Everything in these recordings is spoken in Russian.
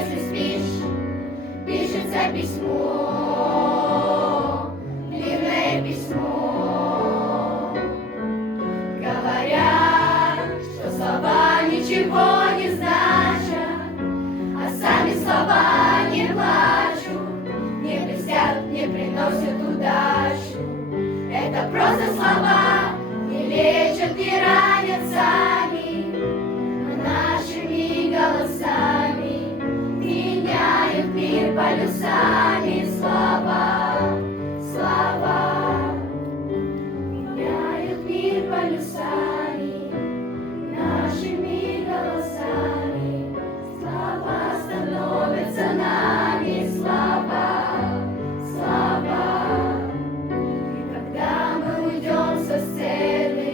если спишь, пишется письмо, длинное письмо. Говорят, что слова ничего не значат, а сами слова не плачут, не блестят, не приносят удачу. Это просто слова, не лечат, не ранят сами, а нашими голосами меняют мир полюсами. Слова, слова меняют мир полюсами, нашими голосами. Слова становятся нами, слова, слова. И когда мы уйдем со сцены,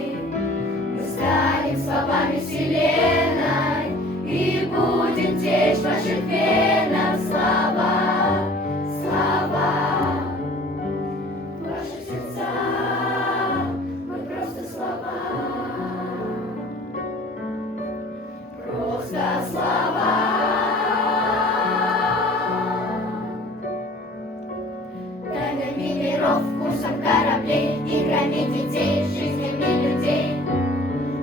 мы станем словами вселенной и будем течь в ваших венах. Слова, слова, в ваших сердцах мы просто слова, просто слова. Тайнами миров, курсом кораблей, играми детей, жизнями людей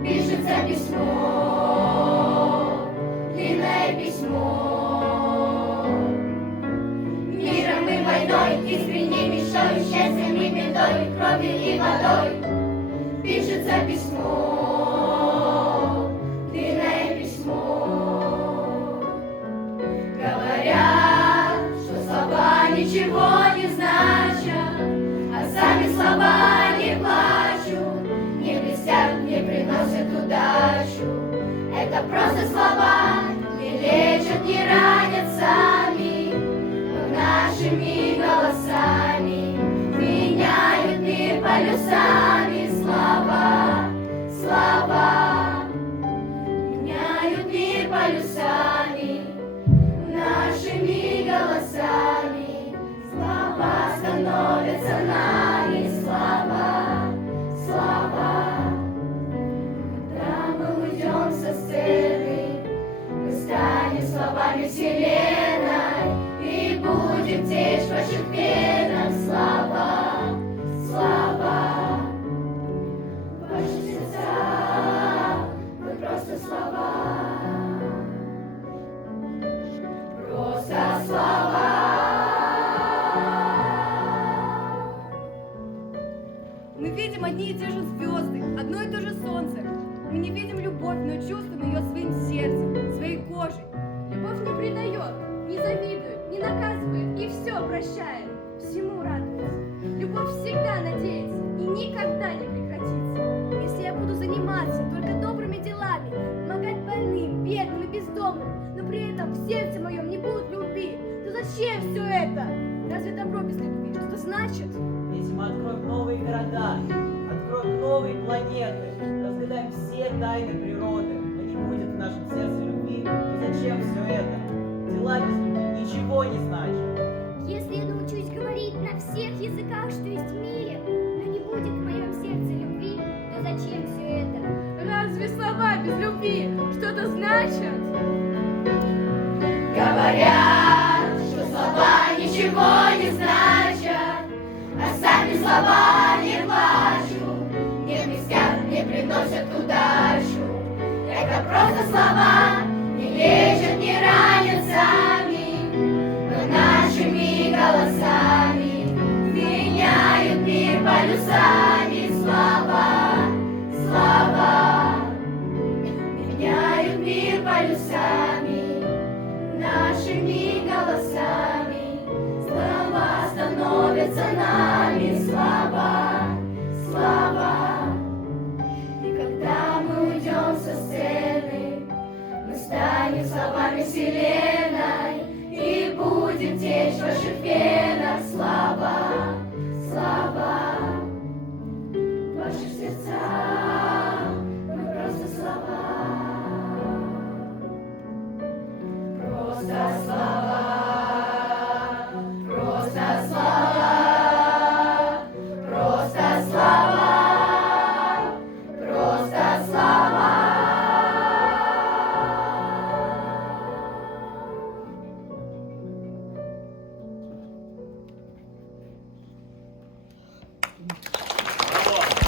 пишется письмо, длинное письмо. Миром и войной, искренней мечтой, счастьем и бедой, кровью и водой пишется письмо, длинное письмо. Говорят, что слова ничего не значат, а сами слова не плачут, не блестят, не приносят удачу. Это просто слова, не лечат, не ранят сами, но нашими голосами меняют мир полюсами. Слова, слова меняют мир полюсами, нашими голосами. Слова становятся нами, слова, слова. Когда мы уйдем со сцены, мы станем словами вселенной и будем течь в ваших венах. Слова, слова, в ваших сердцах мы просто слова, просто слова. Мы видим одни и те же звезды, одно и то же солнце. Мы не видим любовь, но чувствуем ее своим сердцем, своей кожей. Любовь не предает, не завидует, не наказывает и все прощает, всему радуется. Любовь всегда надеется и никогда не прекратится. Если я буду заниматься только добрыми делами, помогать больным, бедным и бездомным, но при этом в сердце моем не будет любви, то зачем все это? Разве добро без любви что-то значит? Если мы откроем новые города, откроем новые планеты, разгадаем все тайны природы, но не будет в нашем сердце любви, то зачем все это? Дела без любви ничего не значат. Если я научусь говорить на всех языках, что есть в мире, но не будет в моем сердце любви, то зачем все это? Разве слова без любви что-то значат? Говорят, что слова ничего не значат, а сами слова не плачут, не блестят, не приносят удачу. Это просто слова, не лечат, не ранят сами, но нашими голосами меняют мир полюсами. Слова, слова меняют мир полюсами, нашими голосами. Слова становятся нами, слова, слова. И когда мы уйдем со сцены, мы станем словами вселенной и будем течь в ваших венах.